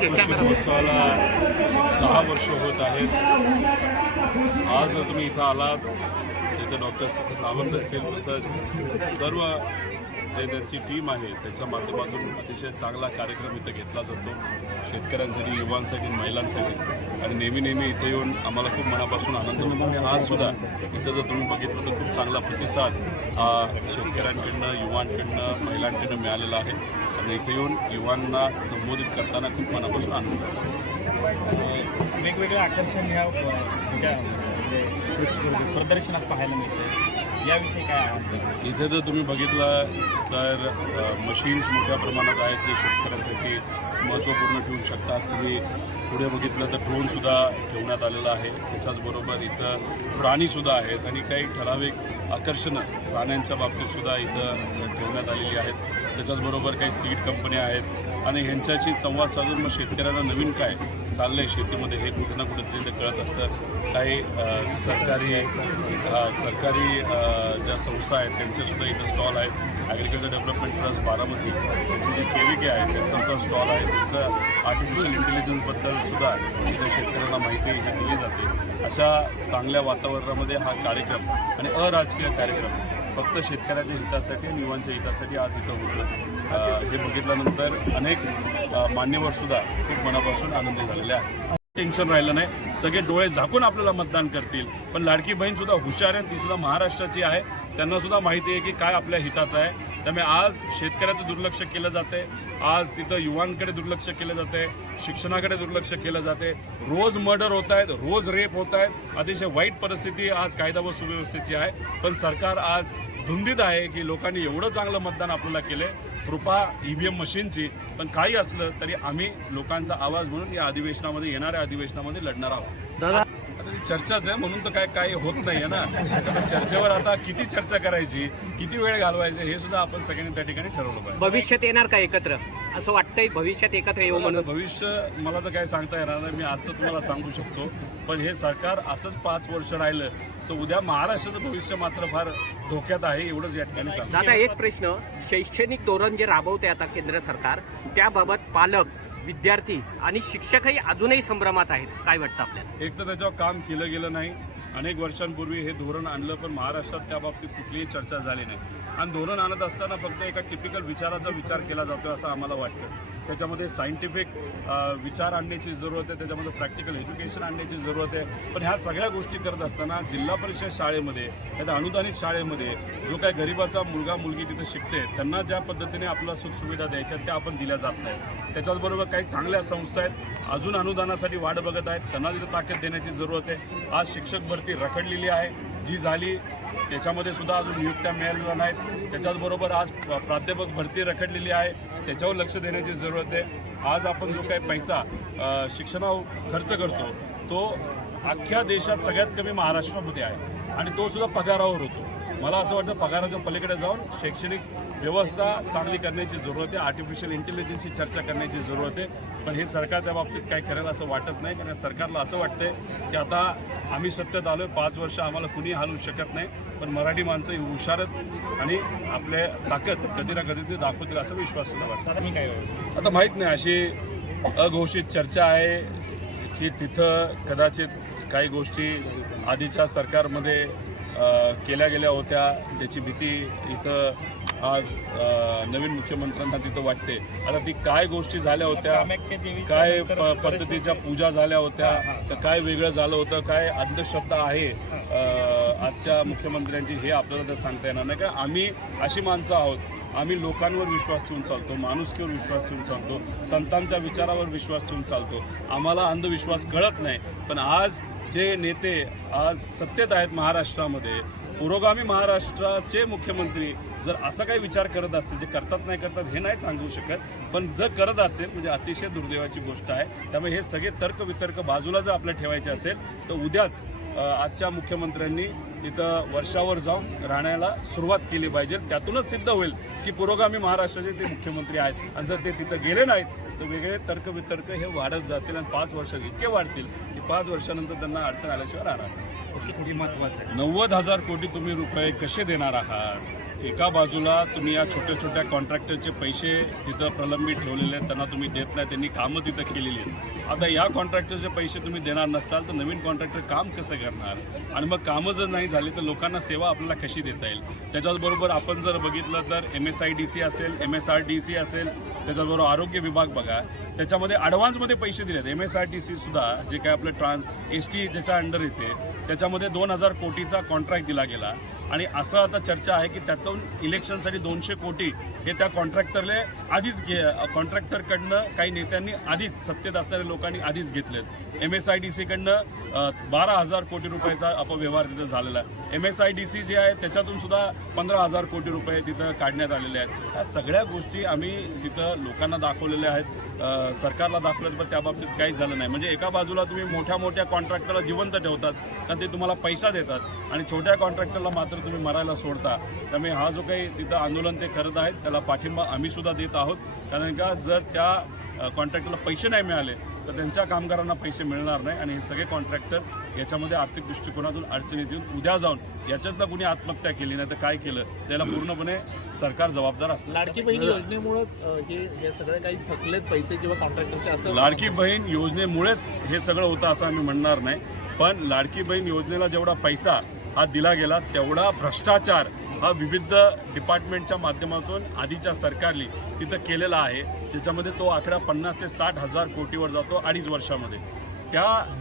Camera महोत्सवाला सहा वर्ष होत आहेत. आज जर तुम्ही इथं आलात तिथं डॉक्टर सावंत असतील तसंच सर्व जे त्यांची टीम आहे. त्याच्या माध्यमातून अतिशय चांगला कार्यक्रम इथं घेतला जातो. शेतकऱ्यांसाठी युवांसाठी महिलांसाठी. आणि नेहमी नेहमी इथे येऊन आम्हाला खूप मनापासून आनंद होतो. आणि आज सुद्धा इथं जर तुम्ही बघितलं तर खूप चांगला प्रतिसाद हा शेतकऱ्यांकडनं युवांकडनं महिलांकडनं मिळालेला आहे. आणि इथे येऊन युवांना संबोधित करताना खूप मनापासून आनंद होतो. वेगवेगळे आकर्षण ह्या म्हणजे प्रदर्शनात पाहायला मिळते. याविषयी काय आव्हान इथे जर तुम्ही बघितलं तर मशीन्स मोठ्या प्रमाणात आहेत जे शेतकऱ्यांसाठी महत्त्वपूर्ण ठेवू शकतात. तुम्ही पुढे बघितलं तर ड्रोनसुद्धा ठेवण्यात आलेला आहे. त्याच्याचबरोबर इथं प्राणीसुद्धा आहेत आणि काही ठराविक आकर्षणं प्राण्यांच्या बाबतीतसुद्धा इथं ठेवण्यात आलेली आहेत. त्याच्याचबरोबर काही सीड कंपन्या आहेत. आणि ह्यांच्याशी संवाद साधून मग शेतकऱ्यांना नवीन काय चाललं आहे शेतीमध्ये हे कुठे ना कुठं ते कळत असतं. काही सरकारी सरकारी ज्या संस्था आहेत त्यांचेसुद्धा इथं स्टॉल आहेत. ॲग्रिकल्चर डेव्हलपमेंट ट्रस्ट बारामती त्यांची जी के व्ही के आहे त्यांचा स्टॉल आहे. त्यांचं आर्टिफिशियल इंटेलिजन्सबद्दल सुद्धा इथं शेतकऱ्यांना माहिती ही दिली जाते. अशा चांगल्या वातावरणामध्ये हा कार्यक्रम आणि अराजकीय कार्यक्रम फक्त शेतकऱ्याच्या हितासाठी आणि युवांच्या हितासाठी आज इथं होतं. हे बघितल्यानंतर अनेक मान्यवरसुद्धा खूप मनापासून आनंदी झालेले आहे टेन्शन राहिलं नाही. सगळे डोळे झाकून आपल्याला मतदान करतील. पण लाडकी बहीण सुद्धा हुशार आहे ती सुद्धा महाराष्ट्राची आहे. त्यांना सुद्धा माहिती आहे की काय आपल्या हिताचं आहे. त्यामुळे आज शेतकऱ्याचं दुर्लक्ष केलं जाते. आज तिथं युवांकडे दुर्लक्ष केलं जाते शिक्षणाकडे दुर्लक्ष केलं जाते. रोज मर्डर होत आहेत रोज रेप होत आहेत. अतिशय वाईट परिस्थिती आज कायदा व सुव्यवस्थेची आहे. पण सरकार आज धुंदीत आहे की लोकांनी एवढं चांगलं मतदान आपल्याला केलं कृपा ई व्ही एम मशीनची. पण काही असलं तरी आम्ही लोकांचा आवाज म्हणून या अधिवेशनामध्ये येणाऱ्या अधिवेशनामध्ये लढणार आहोत. दादा आता चर्चाच आहे म्हणून तर काय काही होत नाही ना. आता चर्चेवर आता किती चर्चा करायची किती वेळ घालवायचे हे सुद्धा आपण सगळ्यांनी त्या ठिकाणी ठरवलं पाहिजे. भविष्यात येणार का एकत्र? असं वाटतंय भविष्यात एकत्र येऊ म्हणून. आता भविष्य मला तर काय सांगता येणार नाही. मी आजचं तुम्हाला सांगू शकतो. पण हे सरकार असंच पाच वर्ष राहिलं तर उद्या महाराष्ट्राचं भविष्य मात्र फार धोक्यात आहे एवढंच या ठिकाणी सांगतो. दादा एक प्रश्न. शैक्षणिक धोरण जे राबवते आता केंद्र सरकार त्याबाबत पालक विद्यार्थी आणि शिक्षकही अजूनही संभ्रमात आहेत. काय वाटतं आपल्याला? एक तर त्याच्यावर काम केलं गेलं नाही. अनेक वर्षांपूर्वी हे धोरण आणलं पण महाराष्ट्रात त्या बाबतीत कुठलीही चर्चा झाली नाही. आणि धोरण आणत असताना फक्त एका टिपिकल विचाराचा विचार केला जातो असं आम्हाला वाटतं. त्याच्यामध्ये सायंटिफिक विचार आणण्याची जरूरत आहे त्याच्यामध्ये प्रॅक्टिकल एज्युकेशन आणण्याची जरूरत आहे. पण ह्या सगळ्या गोष्टी करत असताना जिल्हा परिषद शाळेमध्ये त्या अनुदानित शाळेमध्ये जो काय गरिबाचा मुलगा मुलगी तिथे शिकते त्यांना ज्या पद्धतीने आपल्या सुखसुविधा द्यायच्या त्या आपण दिल्या जात नाहीत. त्याच्याचबरोबर काही चांगल्या संस्था आहेत अजून अनुदानासाठी वाट बघत आहेत त्यांना तिथं ताकद देण्याची जरूरत आहे. आज शिक्षक भरती रखडलेली आहे. जी झाली त्याच्यामध्ये सुद्धा अजून नियुक्त्या मिळालेल्या नाहीत. त्याच्याचबरोबर आज प्राध्यापक भरती रखडलेली आहे. त्याच्यावर लक्ष देण्याची जरूरत आहे. आज आपण जो काही पैसा शिक्षणावर खर्च करतो तो अख्ख्या देशात सगळ्यात कमी महाराष्ट्रामध्ये आहे. आणि तो सुद्धा पगारावर होतो. मला असं वाटतं पगाराच्या पलीकडे जाऊन शैक्षणिक व्यवस्था चांगली करण्याची जरूरत आहे आर्टिफिशियल इंटेलिजन्सची चर्चा करण्याची जरूरत आहे. पण हे सरकार त्या बाबतीत काय करेल असं वाटत नाही. कारण सरकारला असं वाटतंय की आता आम्ही सत्तेत आलो पाच वर्ष आम्हाला कुणी हलवू शकत नाही. पण मराठी माणसं ही हुशार आहेत आणि आपले ताकद कधी ना कधी ते दाखवतील असा विश्वास सुद्धा वाटतो. आता मी काय आता माहीत नाही अशी अघोषित चर्चा आहे की तिथं कदाचित काही गोष्टी आधीच्या सरकारमध्ये केल्या गेल्या होत्या ज्याची भीती इथं आज नवीन मुख्यमंत्र्यांना तिथं वाटते. आता ती काय गोष्टी झाल्या होत्या काय प- पद्धतीच्या पूजा झाल्या होत्या तर काय वेगळं झालं होतं काय अंधश्रद्धा आहे आजच्या मुख्यमंत्र्यांची हे आपल्याला तर सांगता येणार नाही. का आम्ही अशी माणसं आहोत आम्ही लोकांवर विश्वास ठेवून चालतो माणुसकीवर विश्वास ठेवून चालतो संतांच्या विचारावर विश्वास ठेवून चालतो. आम्हाला अंधविश्वास कळत नाही पण आज जे नेते आज सत्तेत आहेत महाराष्ट्रामध्ये पुरोगामी महाराष्ट्राचे मुख्यमंत्री जर असा काही विचार करत असतील जे करतात नाही करतात हे नाही सांगू शकत पण जर करत असेल म्हणजे अतिशय दुर्दैवाची गोष्ट आहे त्यामुळे हे सगळे तर्क वितर्क बाजूला जर आपल्या ठेवायचे असेल तर उद्याच आजच्या मुख्यमंत्र्यांनी इथं वर्षावर जाऊन राहण्याला सुरुवात केली पाहिजे. त्यातूनच सिद्ध होईल की पुरोगामी महाराष्ट्राचे ते मुख्यमंत्री आहेत. आणि जर ते तिथं गेले नाहीत तर वेगळे तर्क वितर्क हे वाढत जातील आणि पाच वर्ष इतके वाढतील की पाच वर्षानंतर त्यांना अडचण आल्याशिवाय राहणार महत्वाचं आहे? नव्वद हजार कोटी तुम्ही रुपये कसे देणार आहात? एका बाजूला तुम्ही या छोट्या छोट्या कॉन्ट्रॅक्टरचे पैसे तिथं प्रलंबित ठेवलेले आहेत त्यांना तुम्ही देत नाही त्यांनी कामं तिथं केलेली आहेत. आता या कॉन्ट्रॅक्टरचे पैसे तुम्ही देणार नसाल तर नवीन कॉन्ट्रॅक्टर काम कसं करणार? आणि मग कामं जर नाही झाली तर लोकांना सेवा आपल्याला कशी देता येईल? त्याच्याचबरोबर आपण जर बघितलं तर M S I D C असेल M S R D C असेल त्याच्याचबरोबर आरोग्य विभाग बघा त्याच्यामध्ये ॲडव्हान्समध्ये पैसे दिले आहेत M S R T C सुद्धा जे काय आपलं ट्रान्स एस टी ज्याच्या अंडर येते त्याच्यामध्ये दोन हजार कोटीचा कॉन्ट्रॅक्ट दिला गेला. आणि असं आता चर्चा आहे की त्यातून इलेक्शनसाठी दोनशे कोटी हे त्या कॉन्ट्रॅक्टरले आधीच घे कॉन्ट्रॅक्टरकडनं काही नेत्यांनी आधीच सत्तेत असणाऱ्या लोकांनी आधीच घेतलेत. एम एस आय डी सीकडनं बारा हजार कोटी रुपयाचा अपव्यवहार तिथं झालेला आहे. M S I D C जे आहे त्याच्यातून सुद्धा पंधरा हजार कोटी रुपये तिथं काढण्यात आलेले आहेत. या सगळ्या गोष्टी आम्ही तिथं लोकांना दाखवलेल्या आहेत. सरकारला दाखवलेत पण त्या बाबतीत काहीच झालं नाही. म्हणजे एका बाजूला तुम्ही मोठ्या मोठ्या कॉन्ट्रॅक्टरला जिवंत ठेवतात कारण ते तुम्हाला पैसा देतात आणि छोट्या कॉन्ट्रॅक्टरला मात्र तुम्ही मरायला सोडता. त्यामुळे हा जो काही तिथं आंदोलन ते करत आहेत त्याला पाठिंबा आम्ही सुद्धा देत आहोत. कारण का जर त्या कॉन्ट्रॅक्टरला पैसे नाही मिळाले तर त्यांच्या कामगारांना पैसे मिळणार नाही आणि हे सगळे कॉन्ट्रॅक्टर याच्यामध्ये आर्थिक दृष्टिकोनातून अडचणीत येऊन उद्या जाऊन याच्यातनं कुणी आत्महत्या केली नाही तर काय केलं त्याला पूर्णपणे सरकार जबाबदार असतं लाडकी बहीण योजनेमुळेच हे हे सगळे काही थकलेत पैसे किंवा कॉन्ट्रॅक्टरचे असं लाडकी बहीण योजनेमुळेच हे सगळं होतं असं आम्ही म्हणणार नाही. पण लाडकी बहीण योजनेला जेवढा पैसा हा दिला गेला तेवढा भ्रष्टाचार हा विविध डिपार्टमेंटच्या माध्यमातून आधीच्या सरकारने तिथं केलेला आहे. त्याच्यामध्ये तो आकडा पन्नास ते साठ हजार कोटीवर जातो अडीच वर्षामध्ये. त्या